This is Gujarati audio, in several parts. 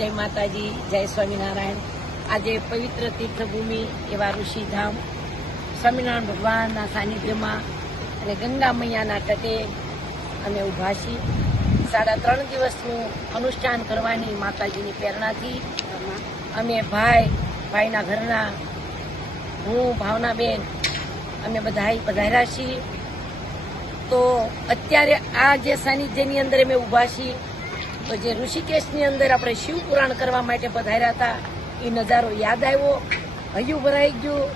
જય માતાજી, જય સ્વામિનારાયણ. આજે પવિત્ર તીર્થભૂમિ એવા ઋષિધામ, સ્વામિનારાયણ ભગવાનના સાનિધ્યમાં અને ગંગા મૈયાના તટે અમે ઊભા છીએ. સાડા ત્રણ દિવસનું અનુષ્ઠાન કરવાની માતાજીની પ્રેરણાથી અમે ભાઈ, ભાઈના ઘરના, હું, ભાવનાબેન, અમે બધા પધાર્યા છીએ. તો અત્યારે આ જે સાનિધ્યની અંદર અમે ઊભા છીએ તો જે ઋષિકેશની અંદર આપણે શિવ પુરાણ કરવા માટે પધાર્યા હતા, એ નજારો યાદ આવ્યો. હૈયું ભરાઈ ગયું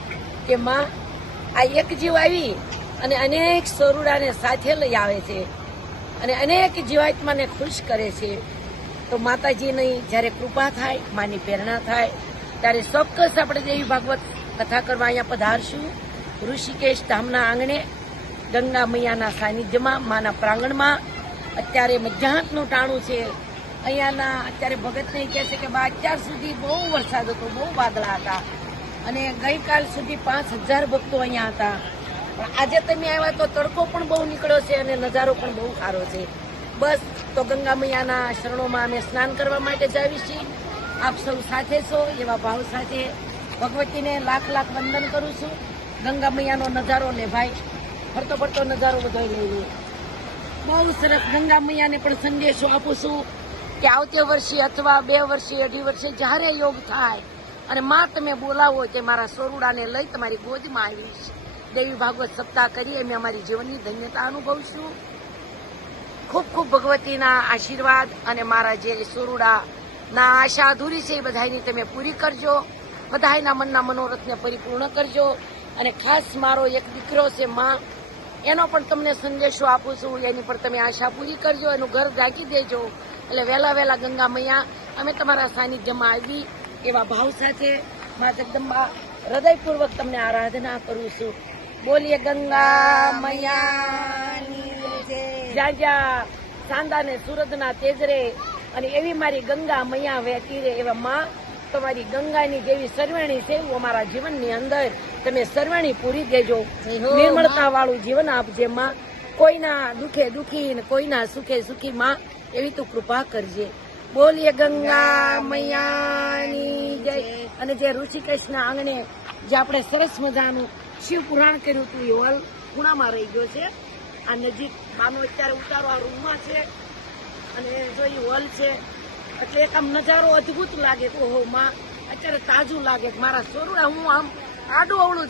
કે માં, આ એક જીવ આવી અને અનેક સરુડાને સાથે લઈ આવે છે અને અનેક જીવાત્માને ખુશ કરે છે. તો માતાજીની જ્યારે કૃપા થાય, માની પ્રેરણા થાય, ત્યારે ચોક્કસ આપણે દેવી ભાગવત કથા કરવા અહીંયા પધારશું. ઋષિકેશ ધામના આંગણે, ગંગા મૈયાના સાનિધ્યમાં, માના પ્રાંગણમાં, અત્યારે મધ્યાહનનું ટાણું છે. અહીંયાના અત્યારે ભગતને કહે છે કે બા, અત્યાર સુધી બહુ વરસાદ હતો, બહુ વાદળા હતા. અને ગઈકાલ સુધી પાંચ હજાર ભક્તો અહીંયા હતા. પણ આજે તમે આવ્યા તો તડકો પણ બહુ નીકળ્યો છે અને નજારો પણ બહુ સારો છે. બસ, તો ગંગા મૈયાના શરણોમાં અમે સ્નાન કરવા માટે જ છીએ. આપ સૌ સાથે છો, એવા ભાવ સાથે. ભગવતીને લાખ લાખ વંદન કરું છું. ગંગા મૈયાનો નજારો લે ભાઈ, ફરતો ફરતો નજારો બધો લઈ લે બહુ સરસ ગંગા મૈયાને પણ સંદેશો આપું છું. કે આવતે વર્ષે અથવા બે વર્ષે, અઢી વર્ષે જ્યારે યોગ થાય અને માં તમે બોલાવો કે મારા સોરુડાને લઈ તમારી ગોદમાં આવીશ દેવી ભાગવત સપ્તાહ કરી અમે અમારી જીવનની ધન્યતા અનુભવશું. ખૂબ ખૂબ ભગવતીના આશીર્વાદ અને મારા જે સોરુડાના આશા અધૂરી છે એ બધાની તમે પૂરી કરજો. બધાના મનના મનોરથને પરિપૂર્ણ કરજો. અને ખાસ મારો એક દીકરો છે માં, એનો પણ તમને સંદેશો આપું છું. એની પર તમે આશા પૂરી કરજો, એનું ઘર ઢાંકી દેજો. એટલે વહેલા વહેલા ગંગા મૈયા અમે તમારા સાનિધ્યમાં આવી. એવા ભાવ સાથે મા જગદંબા હૃદયપૂર્વક તમને આરાધના કરું છું. બોલીએ ગંગા મૈયા જ્યાં. જ્યાં સાંદા ને સુરતના તેજરે અને એવી મારી ગંગા મૈયા વહેતી રે એવા માં. તમારી ગંગાની જેવી સરવાણી છે એવું અમારા જીવનની અંદર તમે સરવાણી પૂરી દેજો. નિર્મળતા વાળું જીવન આપજે માં. કોઈના દુખે દુખી ને કોઈના સુખે સુખી માં. એવી તું કૃપા કરજે. બોલીએ ગંગા મૈયાની જય. અને જે ઋષિકેશના આંગણે જે આપણે સરસ મજાનું શિવ પુરાણ કર્યું હતું એ હોલ ખૂણામાં રહી ગયો છે. આ નજીક માનો અત્યારે ઉતારો આ રૂમમાં છે. અને જો એ હોલ છે. એટલે એક આમ નજારો અદ્ભુત લાગે ઓહો, માં, અત્યારે તાજું લાગે મારા સોરુડા હું આમ આડું અવળું